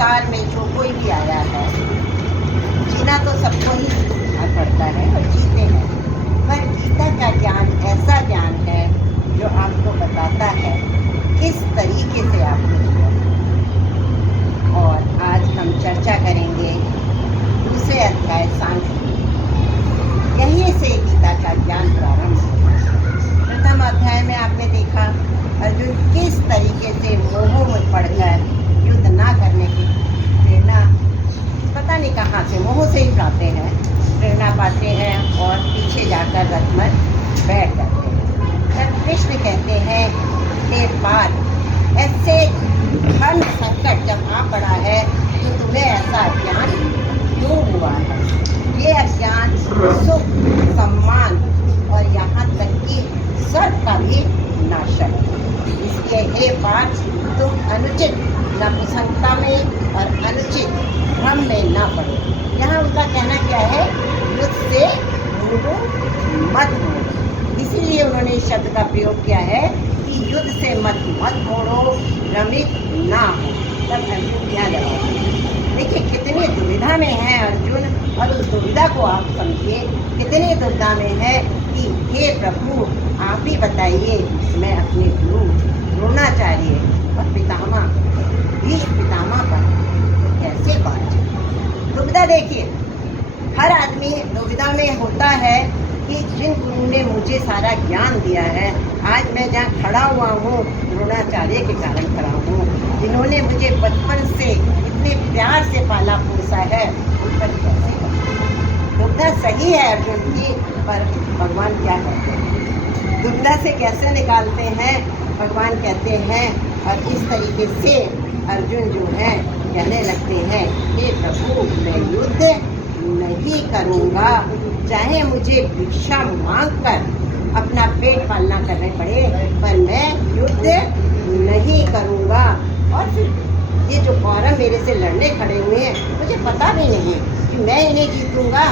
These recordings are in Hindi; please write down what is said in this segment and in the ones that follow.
संसार में जो कोई भी आया है, जीना तो सबको ही सीखना पड़ता है और जीते हैं, पर गीता का ज्ञान ऐसा ज्ञान है जो आपको बताता है किस तरीके से आपको जिया। और आज हम चर्चा करेंगे दूसरे अध्याय सांख्य। यहीं से गीता का ज्ञान प्रारंभ होगा। प्रथम अध्याय में आपने देखा अर्जुन किस तरीके से मोह में पड़कर युद्ध ना करने की प्रेरणा पता नहीं कहाँ से, मोह से ही पाते हैं, प्रेरणा पाते हैं और पीछे जाकर रथ में बैठ जाते हैं। तब कृष्ण कहते हैं हे पार्थ, ऐसे धन संकट जब आ पड़ा है तो तुम्हें ऐसा अज्ञान क्यों हुआ है? ये अज्ञान सुख, सम्मान और यहाँ तक कि स्वर्ग का भी नाशक है। इसलिए हे पार्थ, तुम अनुचित नपुंसकता में और अनुचित भ्रम में ना पड़ो। यहाँ उनका कहना क्या है? युद्ध से मुड़ो मत मोड़ो। इसीलिए उन्होंने इस शब्द का प्रयोग किया है कि युद्ध से मत मोड़ो, भ्रमित ना हो। तब अर्जुन क्या जवाब? देखिए कितनी दुविधा में है अर्जुन, और उस दुविधा को आप समझिए। कितनी दुविधा में है कि हे प्रभु आप ही बताइए, मैं अपने गुरु द्रोणाचार्य और पितामह भीष्म पितामह पर कैसे बात? दुविधा देखिए, हर आदमी दुविधा में होता है कि जिन गुरु ने मुझे सारा ज्ञान दिया है, आज मैं जहाँ खड़ा हुआ हूँ द्रोणाचार्य के कारण खड़ा हूँ, जिन्होंने मुझे बचपन से इतने प्यार से पाला पोसा है, उन पर कैसे दुविधा सही है अर्जुन की। पर भगवान क्या करते हैं? दुविधा से कैसे निकालते हैं? भगवान कहते हैं, और इस तरीके से अर्जुन जो है कहने लगते हैं हे प्रभु, मैं युद्ध नहीं करूँगा, चाहे मुझे भिक्षा मांगकर अपना पेट पालना करने पड़े, पर मैं युद्ध नहीं करूँगा। और फिर ये जो कौरव मेरे से लड़ने खड़े हुए हैं, मुझे पता भी नहीं कि मैं इन्हें जीतूँगा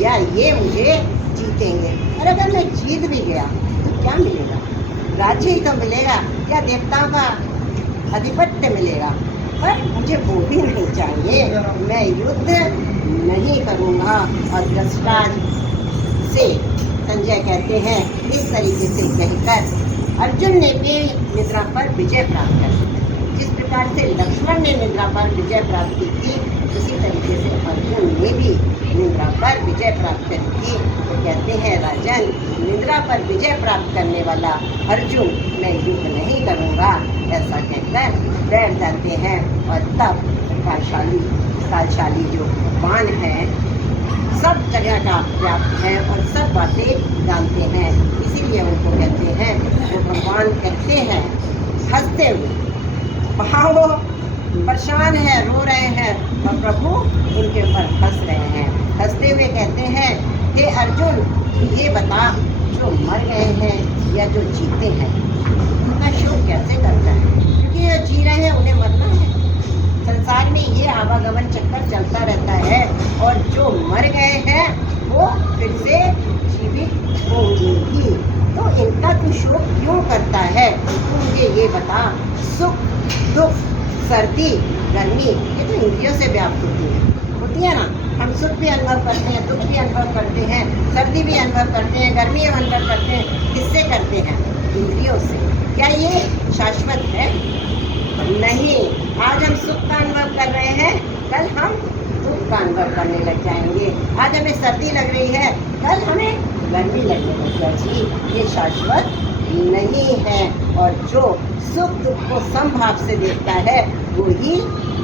या ये मुझे जीतेंगे। और अगर मैं जीत भी गया तो क्या मिलेगा? राज्य ही तो मिलेगा, क्या देवताओं का आधिपत्य मिलेगा? पर मुझे वो भी नहीं चाहिए। मैं युद्ध नहीं करूँगा। और धृतराज से संजय कहते हैं, इस तरीके से कहकर अर्जुन ने भी निद्रा पर विजय प्राप्त कर ली। जिस प्रकार से लक्ष्मण ने निद्रा पर विजय प्राप्त की थी, उसी तरीके से अर्जुन ने भी निद्रा पर विजय प्राप्त की थी। तो कहते हैं राजन, निद्रा पर विजय प्राप्त करने वाला अर्जुन मैं युद्ध नहीं करूँगा, ऐसा कहकर बैठ जाते हैं। और तब कालशाली जो भगवान है, सब जगह का व्याप्त है और सब बातें जानते हैं, इसीलिए उनको कहते हैं, वो भगवान कहते हैं हंसते हुए, वो परेशान है, रो रहे हैं, और प्रभु उनके ऊपर हंस रहे हैं। हंसते हुए कहते हैं हे अर्जुन, ये बता, जो मर गए हैं या जो जीते हैं, उनका शोक कैसे करता है? क्योंकि जो जी रहे हैं उन्हें मरना है। संसार में ये आवागमन चक्कर चलता रहता है, और जो मर गए हैं वो फिर से जीवित होंगे ही। तो इनका तू शोक क्यों करता है? तू मुझे ये बता। सुख, दुख, सर्दी, गर्मी, ये तो इंद्रियों से व्याप्त होती है ना। हम सुख भी अनुभव करते हैं, दुख भी अनुभव करते हैं, सर्दी भी अनुभव करते हैं, गर्मी भी अनुभव करते हैं। किससे करते हैं? इंद्रियों से। क्या ये शाश्वत है? नहीं। आज हम सुख का अनुभव कर रहे हैं, कल हम दुख का अनुभव करने लग जाएंगे। आज हमें सर्दी लग रही है, कल हमें गर्मी लगने लग जाएगी। ये शाश्वत नहीं है। और जो सुख दुख को समभाव से देखता है, वो ही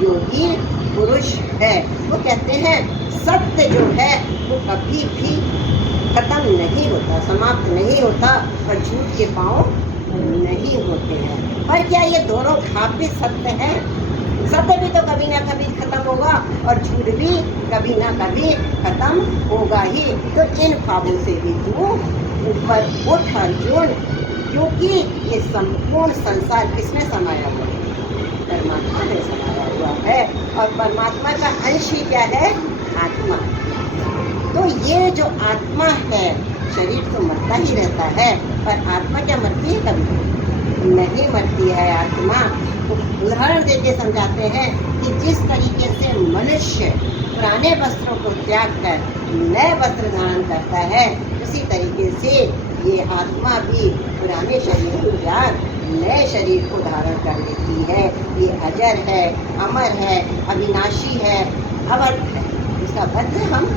योगी पुरुष है। वो कहते हैं सत्य जो है वो कभी भी खत्म नहीं होता, समाप्त नहीं होता, और झूठ के पाँव नहीं होते हैं। पर क्या ये दोनों भाव भी सत्य हैं? सत्य भी तो कभी ना कभी खत्म होगा, और झूठ भी कभी ना कभी खत्म होगा ही। तो इन भावों से भी तू ऊपर उठ अर्जुन, क्योंकि ये संपूर्ण संसार किसमें समाया हुआ है? परमात्मा में समाया हुआ है। और परमात्मा का अंश ही क्या है? आत्मा। तो ये जो आत्मा है, शरीर तो मरता ही रहता है, पर आत्मा क्या मरती है? कभी नहीं मरती है आत्मा। तो उदाहरण दे के समझाते हैं कि जिस तरीके से मनुष्य पुराने वस्त्रों को त्याग कर नए वस्त्र धारण करता है, उसी तरीके से ये आत्मा भी पुराने शरीर को त्याग नए शरीर को धारण कर लेती है। ये अजर है, अमर है, अविनाशी है, अवर्त है। इसका बदल हम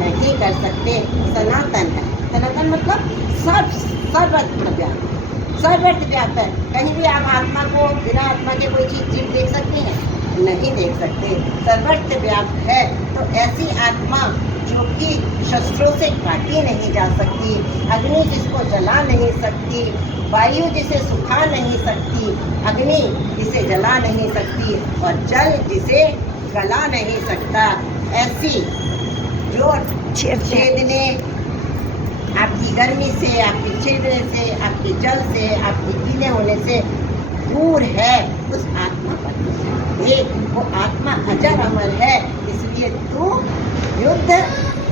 नहीं कर सकते। सनातन है। सनातन मतलब सर्वत्र व्यापक, सर्वत्र व्यापक है। कहीं भी आप आत्मा को बिना आत्मा के कोई चीज देख सकते हैं? नहीं देख सकते। सर्वत्र व्यापक है। तो ऐसी आत्मा जो कि शस्त्रों से काटी नहीं जा सकती, अग्नि जिसको जला नहीं सकती, वायु जिसे सुखा नहीं सकती, अग्नि जिसे जला नहीं सकती, और जल जिसे गला नहीं सकता, ऐसी जो छेदने आपकी गर्मी से, आपके छेदने से, आपके जल से, आपके गीले होने से दूर है, उस आत्मा पर एक वो आत्मा अजर अमर है। इसलिए तू युद्ध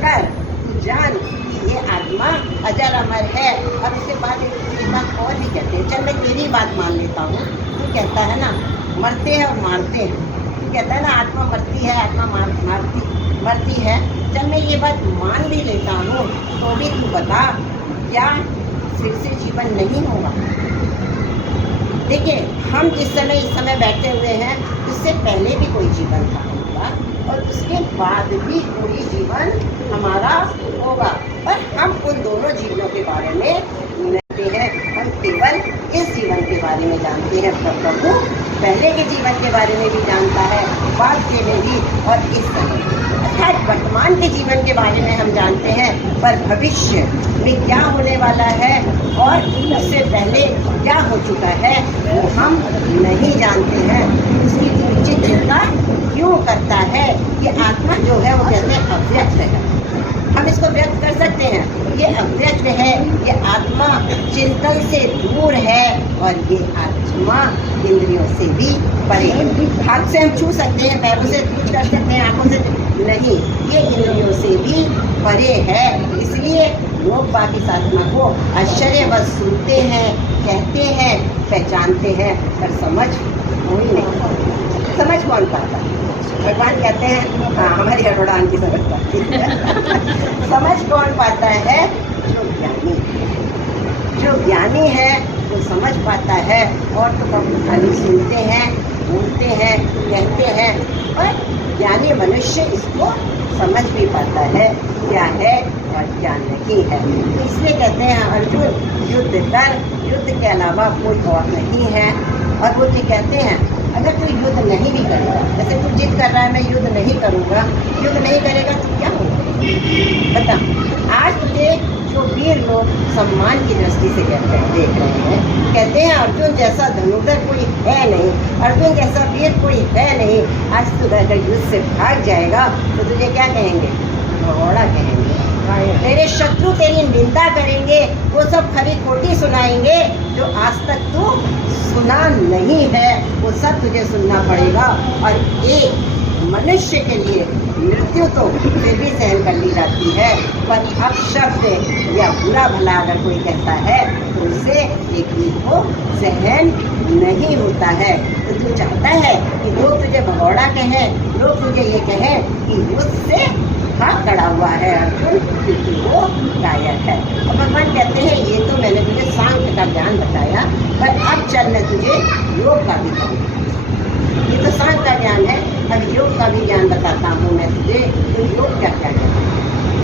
कर, तू जान कि ये आत्मा अजर अमर है। अब इसके बाद एक बात और भी कहते हैं, चल मैं तेरी बात मान लेता हूँ। तू कहता है ना मरते हैं और मारते हैं, तू कहता है ना आत्मा मरती है, आत्मा मरती है। चल मैं ये बात मान भी लेता हूँ, तो भी तू बता क्या फिर से जीवन नहीं होगा? देखिए, हम जिस समय इस समय बैठे हुए हैं, उससे पहले भी कोई जीवन था हमारा, और उसके बाद भी कोई जीवन हमारा होगा। पर हम उन दोनों जीवनों के बारे में जानते हैं। हम केवल इस जीवन के बारे में जानते हैं, पर प्रभु पहले के जीवन के बारे में भी जानता है, बाद के में भी, और इस समय अर्थात वर्तमान के जीवन के बारे में हम जानते हैं, पर भविष्य में क्या होने वाला है और उससे पहले क्या हो चुका है वो हम नहीं जानते हैं। इसकी चिंता क्यों करता है? ये आत्मा जो है वो कहते हैं अव्यक्त है। हम इसको व्यक्त कर सकते हैं, ये अव्यक्त है, ये आत्मा चिंतन से दूर है, और ये आत्मा इंद्रियों से भी परे है। हाथ से हम छू सकते हैं, पैरों से टच कर सकते हैं, आंखों से नहीं, ये इंद्रियों से भी परे है। इसलिए लोग बाकी इस आत्मा को आश्चर्यवश सुनते हैं, कहते हैं, पहचानते हैं, पर समझ कोई नहीं। समझ कौन पाता? भगवान कहते हैं हाँ, हमारी हरोड़ान की समझ पाती है। समझ कौन पाता है? जो ज्ञानी, जो ज्ञानी है वो समझ पाता है। और तो खाली सुनते हैं, बोलते हैं, कहते हैं, और ज्ञानी मनुष्य इसको समझ भी पाता है क्या है और क्या नहीं है। इसलिए कहते हैं अर्जुन युद्ध कर, युद्ध के अलावा कोई और नहीं है। और वो ये कहते हैं अगर तू युद्ध नहीं भी करेगा, जैसे तू जिद कर रहा है मैं युद्ध नहीं करूँगा, युद्ध नहीं करेगा तो क्या होगा बता? आज तुझे जो वीर लोग सम्मान की दृष्टि से कहते हैं, देख रहे हैं, कहते हैं अर्जुन जैसा धनुर्धर कोई है नहीं, अर्जुन जैसा वीर कोई है नहीं। आज तू अगर युद्ध से भाग जाएगा तो तुझे क्या कहेंगे? भगोड़ा कहेंगे। तेरे शत्रु तेरी निंदा करेंगे, वो सब खरी खोटी सुनाएंगे जो आज तक तू सुना नहीं है, वो सब तुझे सुनना पड़ेगा। और एक मनुष्य के लिए मृत्यु तो फिर भी सहन कर ली जाती है, पर अपशब्द या बुरा भला अगर कोई कहता है तो उसे एक को सहन नहीं होता है। तो तू चाहता है कि लोग तुझे भगौड़ा कहें, लोग तुझे ये कहें कि उससे हाथ खड़ा हुआ है अर्जुन, क्योंकि वो गायक है। और भगवान कहते हैं ये तो मैंने तुझे सांख्य का ज्ञान बताया, पर अब चल मैं तुझे योग का भी ज्ञान, ये तो सांख्य का ज्ञान है, अब योग का भी ज्ञान बताता हूँ मैं तुझे। तो योग क्या क्या है?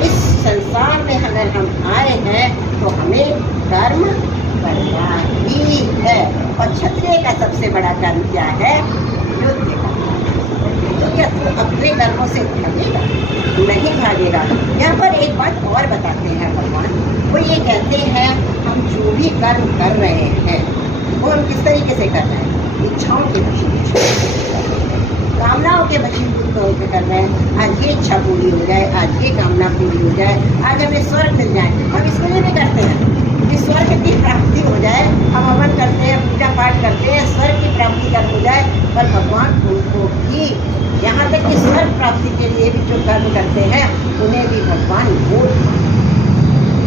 इस संसार में अगर हम आए हैं तो हमें कर्म करना ही है। और क्षत्रिय का सबसे बड़ा कर्म क्या है? युद्ध का। तो क्या तू अपने कर्मों से भागेगा? नहीं भागेगा। यहाँ पर एक बात और बताते हैं भगवान, वो ये कहते हैं हम जो भी कर्म कर रहे हैं वो हम किस तरीके से कर रहे हैं? इच्छाओं के वशीभूत, कामनाओं के वशीभूत होकर कर रहे हैं। आज ये इच्छा पूरी हो जाए, आज ये कामना पूरी हो जाए, आज हमें स्वर्ग मिल जाए। हम इसके लिए भी करते हैं कि स्वर्ग की प्राप्ति हो जाए। हम हवन करते हैं, पूजा पाठ करते हैं, स्वर्ग की प्राप्ति कर हो जाए। पर भगवान उनको भी यहाँ तक कि स्वर्ग प्राप्ति के लिए भी जो कर्म करते हैं उन्हें भी भगवान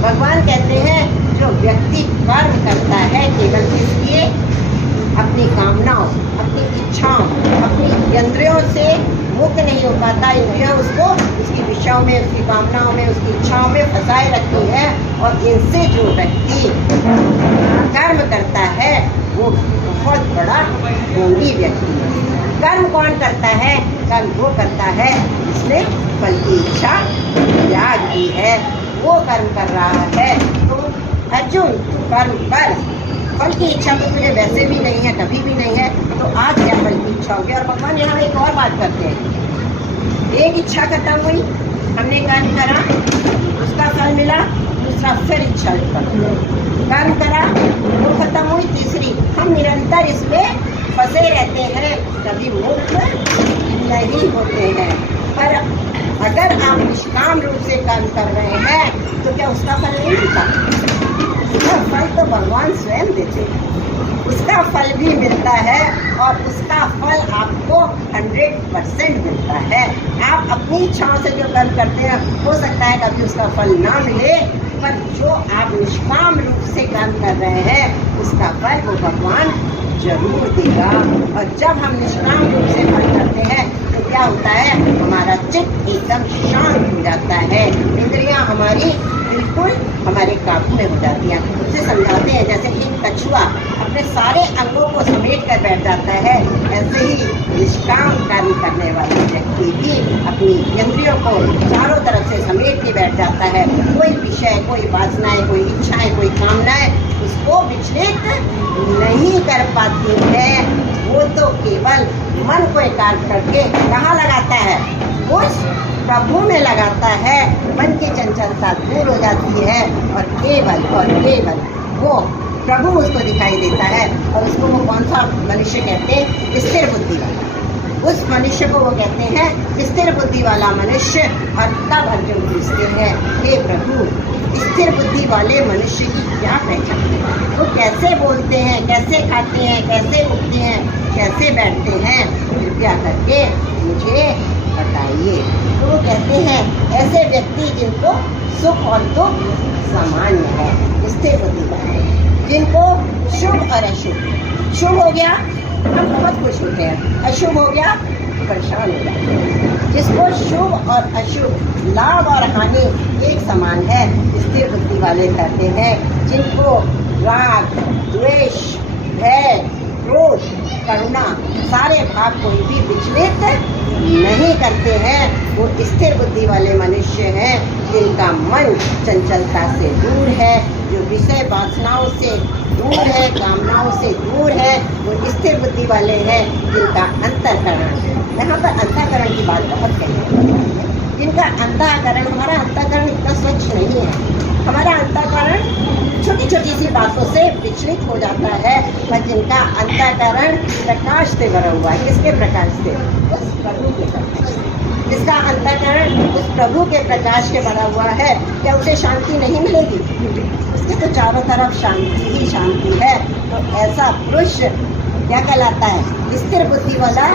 भगवान कहते हैं जो व्यक्ति कर्म करता है केवल किस लिए? अपनी कामनाओं, अपनी इच्छाओं इंद्रियों से मुक्त नहीं हो पाता। इंद्रियां उसको उसकी विषयों में, उसकी कामनाओं में, उसकी इच्छाओं में फंसाए रखती है। और इनसे जो व्यक्ति कर्म करता है वो बहुत बड़ा ढोंगी व्यक्ति है। कर्म कौन करता है? कर्म वो करता है जिसने फल की इच्छा त्याग की है, वो कर्म कर रहा है। तो अर्जुन, तू कर्म कर, फल की इच्छा तो तुझे वैसे भी नहीं है, कभी भी नहीं है, तो आज क्या फल की इच्छा होगी? और भगवान यहाँ एक और बात करते हैं, एक इच्छा खत्म हुई, हमने कर्म करा, उसका फल मिला, दूसरा फिर इच्छा कर्म करा, वो खत्म हुई, तीसरी। हम निरंतर इसमें फंसे रहते हैं, कभी मुक्त नहीं होते हैं। पर अगर आप निष्काम रूप से कर्म कर रहे हैं तो क्या उसका फल नहीं मिलता? उसका फल तो भगवान स्वयं देते हैं, उसका फल भी मिलता है और उसका फल आपको 100% मिलता है। आप अपनी इच्छाओं से जो कर्म करते हैं, हो सकता है कभी उसका फल ना मिले, पर जो आप निष्काम रूप से कर्म कर रहे हैं उसका फल वो भगवान जरूर देगा। और जब हम निष्काम रूप से कर्म करते हैं तो क्या होता है? हमारा चित्त एकदम शांत हो जाता है, इंद्रियां हमारी बिल्कुल हमारे काबू में हो जाती हैं। उसे समझाते हैं जैसे एक कछुआ अपने सारे अंगों को समेट कर बैठ जाता है, ऐसे ही निष्काम कर्म करने वाले व्यक्ति भी अपनी इंद्रियों को चारों तरफ से समेट के बैठ जाता है। कोई विषय, कोई वासनाएं, कोई इच्छाएं, कोई कामनाएं उसको विचलित नहीं कर पाती है। वो तो केवल मन को एकाग्र करके कहाँ लगाता है? उस प्रभु में लगाता है। मन की चंचलता दूर हो जाती है और केवल वो प्रभु उसको दिखाई देता है। और उसको वो कौन सा मनुष्य कहते हैं? स्थिर बुद्धि वाला। उस मनुष्य को वो कहते हैं स्थिर बुद्धि वाला मनुष्य। और तब अर्जुन पूछते हैं, हे प्रभु, स्थिर बुद्धि वाले मनुष्य की क्या पहचान है? वो कैसे बोलते हैं, कैसे खाते हैं, कैसे उठते हैं, कैसे बैठते हैं? कृपया करके मुझे बताइए। तो वो कहते हैं ऐसे व्यक्ति जिनको सुख और दुख सामान्य है, स्थिर बुद्धि वाले, जिनको शुभ और अशुभ, शुभ हो गया हम बहुत खुश होते हैं, अशुभ हो गया परेशान हो जाते हैं। जिसको शुभ और अशुभ, लाभ और हानि एक समान है, स्थिर बुद्धि वाले करते हैं। जिनको राग, द्वेष, भय, क्रोध, करुणा, सारे भाव कोई भी विचलित नहीं करते हैं, वो स्थिर बुद्धि वाले मनुष्य हैं। जिनका मन चंचलता से दूर है, जो विषय वासनाओं से दूर है, कामनाओं से दूर है, वो स्थिर बुद्धि वाले हैं। जिनका अंतःकरण, यहाँ पर अंतःकरण की बात बहुत कही है, जिनका अंतःकरण, हमारा अंतःकरण इतना स्वच्छ नहीं है। हमारा अंतःकरण छोटी छोटी सी बातों से विचलित हो जाता है। पर जिनका अंतःकरण प्रकाश से भरा हुआ है, किसके प्रकाश से? उस प्रभु के प्रकाश से। जिसका अंतःकरण उस प्रभु के प्रकाश के भरा हुआ है, क्या उसे शांति नहीं मिलेगी? उसके तो चारों तरफ शांति ही शांति है। तो ऐसा पुरुष क्या कहलाता है? स्थिर बुद्धि वाला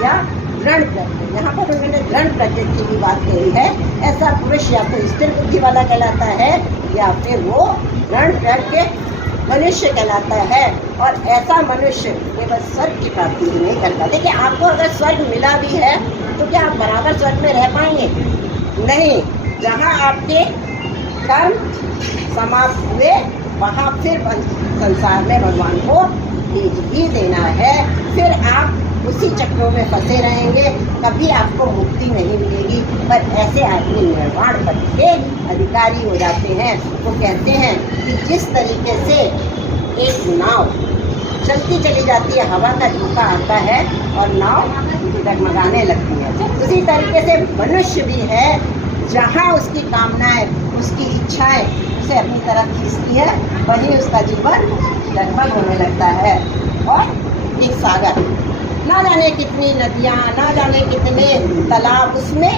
या दृढ़ प्रकृति। यहाँ पर उन्होंने दृढ़ प्रकृति की बात कही है। ऐसा पुरुष या तो स्थिर बुद्धि वाला कहलाता है या फिर वो दृढ़ प्रकृति मनुष्य कहलाता है। और ऐसा मनुष्य केवल स्वर्ग की प्राप्ति ही नहीं करता। देखिए, आपको अगर स्वर्ग मिला भी है तो क्या आप बराबर स्वर्ग में रह पाएंगे? नहीं। जहाँ आपके कर्म समाप्त हुए वहाँ फिर संसार में भगवान को भेज ही देना है। फिर आप उसी चक्रों में फंसे रहेंगे, कभी आपको मुक्ति नहीं मिलेगी। पर ऐसे आदमी निर्वाण पद के अधिकारी हो जाते हैं। वो कहते हैं कि जिस तरीके से एक नाव चलती चली जाती है, हवा का झोंका आता है और नाव डगमगाने लगती है, उसी तरीके से मनुष्य भी है। जहाँ उसकी कामनाएं, उसकी इच्छाएं उसे अपनी तरफ खींचती है, वहीं उसका जीवन डगमग होने लगता है। और एक सागर, ना जाने कितनी नदियाँ, ना जाने कितने तालाब उसमें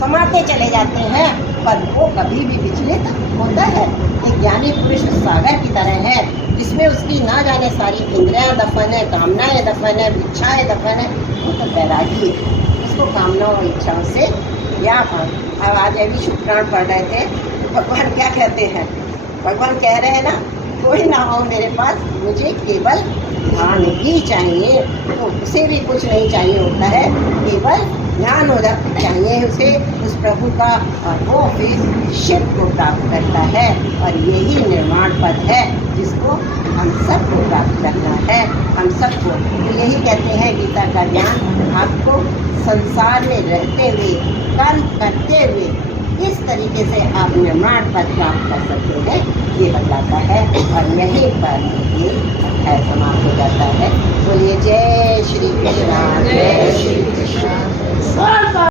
समाते चले जाते हैं, पर वो कभी भी विचलित होता है। एक ज्ञानी पुरुष सागर की तरह है, जिसमें उसकी ना जाने सारी इंद्रियां दफन है, कामनाएं दफन है, इच्छाएं दफन है। वो तो बैरागी है, उसको कामनाओं और इच्छाओं से क्या पाना। अब आज अभी शुक्राण पढ़ रहे थे, भगवान क्या कहते हैं? भगवान कह रहे हैं ना, कोई ना हो मेरे पास, मुझे केवल धन भी चाहिए तो उसे भी कुछ नहीं चाहिए होता है, केवल ज्ञान हो चाहिए उसे उस प्रभु का, और वो फिर शिव को प्राप्त करता है। और यही निर्वाण पद है जिसको हम सबको प्राप्त करना है, हम सबको। तो यही कहते हैं गीता का ज्ञान आपको संसार में रहते हुए, कर्म करते हुए इस तरीके से आप निर्माण पद प्राप्त कर सकते हैं, ये बतलाता है। और यहीं पर ये अध्याय समाप्त हो जाता है। बोलिए जय श्री कृष्ण, जय श्री कृष्ण।